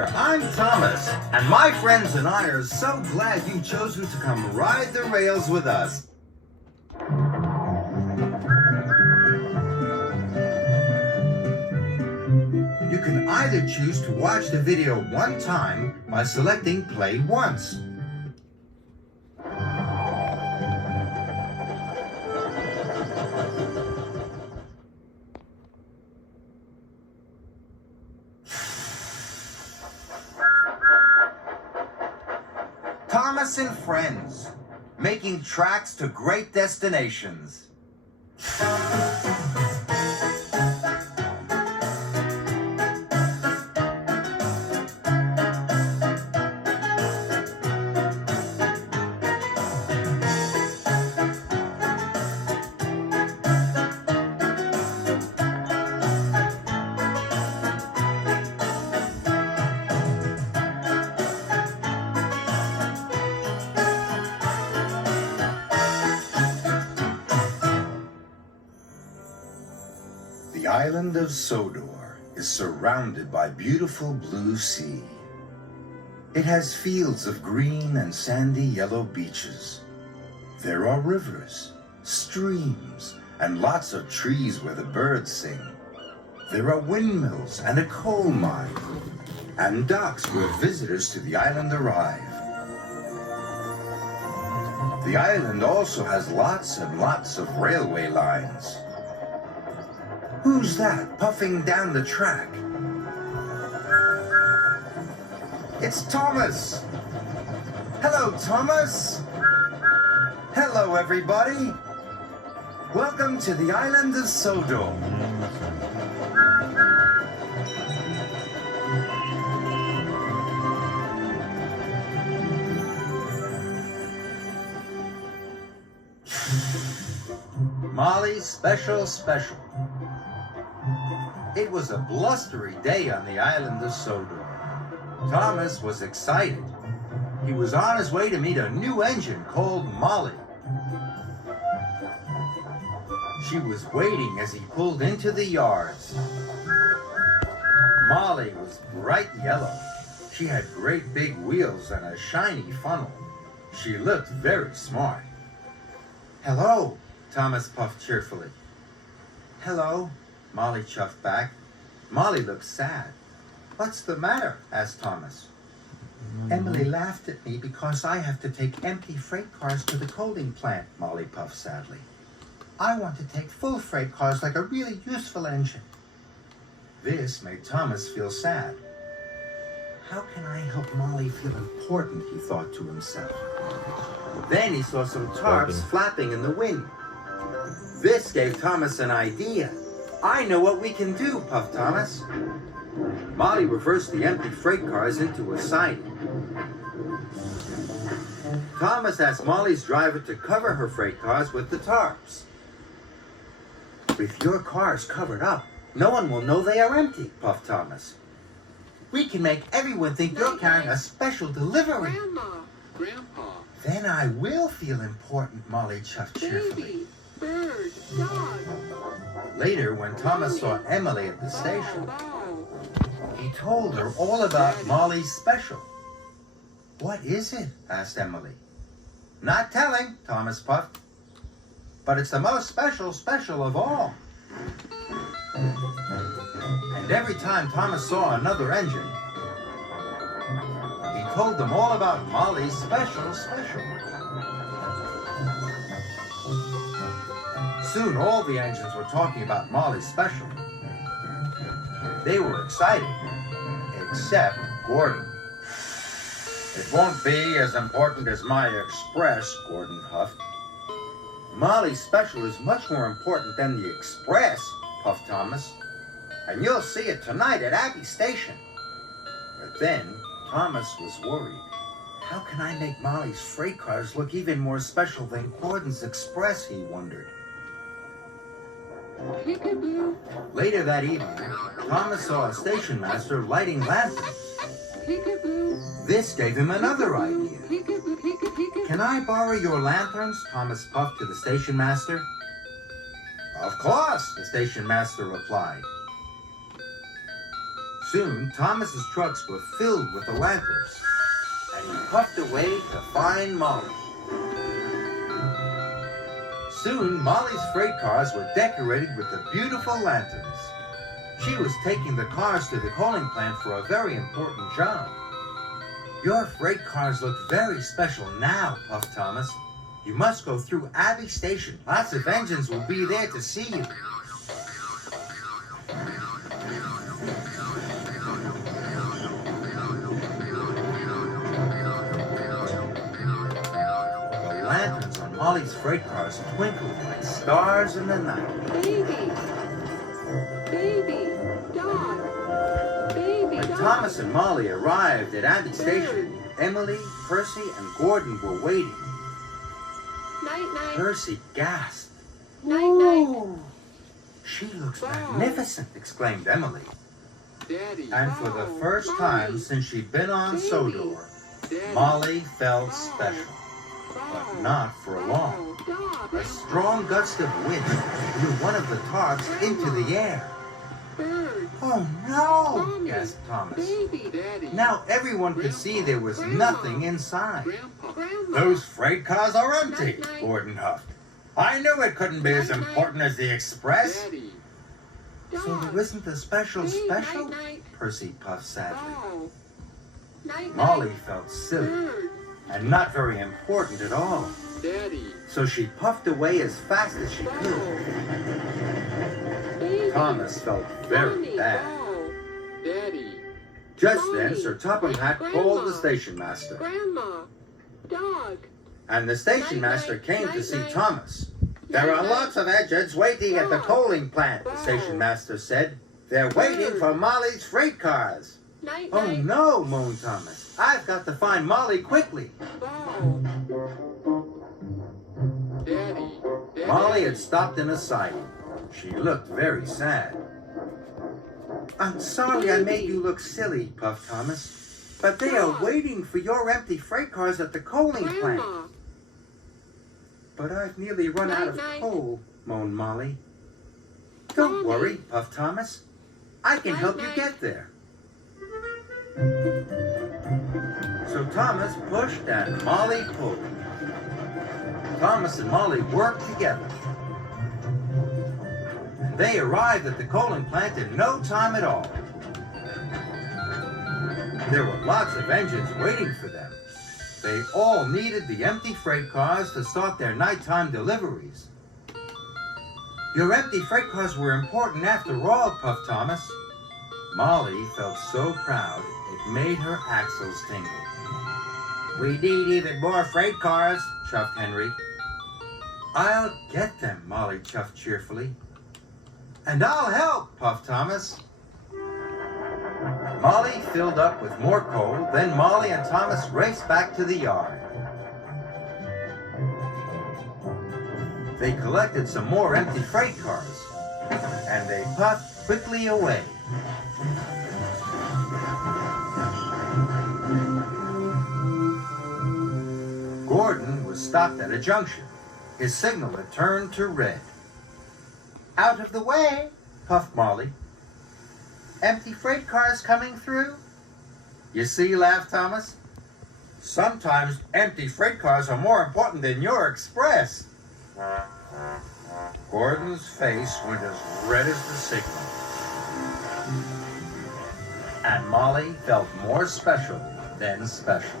there, I'm Thomas, and my friends and I are so glad you chose to come ride the rails with us. You can either choose to watch the video one time by selecting Play Once. Thomas and Friends, making tracks to great destinations. The island of Sodor is surrounded by beautiful blue sea. It has fields of green and sandy yellow beaches. There are rivers, streams, and lots of trees where the birds sing. There are windmills and a coal mine, and docks where visitors to the island arrive. The island also has lots and lots of railway lines. Who's that puffing down the track? It's Thomas! Hello, Thomas! Hello, everybody! Welcome to the island of Sodor. Molly's Special. It was a blustery day on the island of Sodor. Thomas was excited. He was on his way to meet a new engine called Molly. She was waiting as he pulled into the yards. Molly was bright yellow. She had great big wheels and a shiny funnel. She looked very smart. "Hello," Thomas puffed cheerfully. "Hello," Molly chuffed back. Molly looked sad. "What's the matter?" asked Thomas. "Emily laughed at me because I have to take empty freight cars to the coaling plant," Molly puffed sadly. "I want to take full freight cars like a really useful engine." This made Thomas feel sad. How can I help Molly feel important, he thought to himself. Then he saw some tarps flapping in the wind. This gave Thomas an idea. "I know what we can do," puffed Thomas. Molly reversed the empty freight cars into a siding. Thomas asked Molly's driver to cover her freight cars with the tarps. "With your cars covered up, no one will know they are empty," puffed Thomas. "We can make everyone think you're carrying a special delivery." Grandpa. "Then I will feel important," Molly chuffed cheerfully. Baby, bird, dog. Later, when Thomas saw Emily at the station, Bow. he told her all about Molly's special. "What is it?" asked Emily. "Not telling," Thomas puffed. "But it's the most special of all." And every time Thomas saw another engine, he told them all about Molly's special. Soon all the engines were talking about Molly's special. They were excited, except Gordon. "It won't be as important as my Express," Gordon huffed. "Molly's special is much more important than the Express," puffed Thomas. "And you'll see it tonight at Abbey Station." But then Thomas was worried. How can I make Molly's freight cars look even more special than Gordon's Express, he wondered. Peekaboo. Later that evening, Thomas saw a station master lighting lanterns. Peekaboo. This gave him another idea. Peekaboo. Peekaboo. "Can I borrow your lanterns?" Thomas puffed to the station master. "Of course," the station master replied. Soon, Thomas's trucks were filled with the lanterns, and he puffed away to find Molly. Soon, Molly's freight cars were decorated with the beautiful lanterns. She was taking the cars to the coaling plant for a very important job. Your freight cars look very special now, Puff Thomas. You must go through Abbey Station. Lots of engines will be there to see you. The lanterns on Molly's freight cars twinkled like stars in the night. Baby. Baby. Dog. Baby. When Dog. Thomas and Molly arrived at Abbey Station, Emily, Percy, and Gordon were waiting. Night, night. Percy gasped. Night, night. She looks Wow. magnificent, exclaimed Emily. Daddy, And for the first time since she'd been on Baby. Sodor, Daddy, Molly felt special. But not for long. Dog. A strong gust of wind blew one of the tarps into the air. Bird. Oh no! Mommy. gasped Thomas. Baby. Daddy, Now everyone could see there was nothing inside. Grandpa, Grandma. Those freight cars are empty, Night-night. Gordon huffed. I knew it couldn't be as Night-night. important as the Express. Daddy, So there isn't a special Baby. special? Night, night. Percy puffed sadly. Oh. Night, Molly night. felt silly Bird. and not very important at all. Daddy, So she puffed away as fast as she could. Baby. Thomas felt very Mommy. bad. Oh. Daddy, Just Mommy. then, Sir Topham Hatt called the station master. Grandma. Dog. And the station master Night-night. came to see Night-night. Thomas. There are Night-night. lots of engines waiting at the Wow. coaling plant, the Wow. station master said. They're waiting for Molly's freight cars. Night, Oh night. no, moaned Thomas. I've got to find Molly quickly. Oh. Daddy, Daddy. Molly had stopped in a siding. She looked very sad. I'm sorry I made you look silly, puffed Thomas. But they are waiting for your empty freight cars at the coaling plant. Grandma. But I've nearly run out of Night-night. coal, moaned Molly. Don't Mommy. worry, puffed Thomas. I can help you Night-night. get there. So Thomas pushed and Molly pulled. Thomas and Molly worked together. And they arrived at the coaling plant in no time at all. There were lots of engines waiting for them. They all needed the empty freight cars to start their nighttime deliveries. Your empty freight cars were important after all, puffed Thomas. Molly felt so proud it made her axles tingle. We need even more freight cars, chuffed Henry. I'll get them, Molly chuffed cheerfully. And I'll help, puffed Thomas. Molly filled up with more coal, then Molly and Thomas raced back to the yard. They collected some more empty freight cars, and they puffed quickly away. Gordon was stopped at a junction. His signal had turned to red. Out of the way, puffed Molly. Empty freight cars coming through? You see, laughed Thomas. Sometimes empty freight cars are more important than your express. Gordon's face went as red as the signal. And Molly felt more special than special.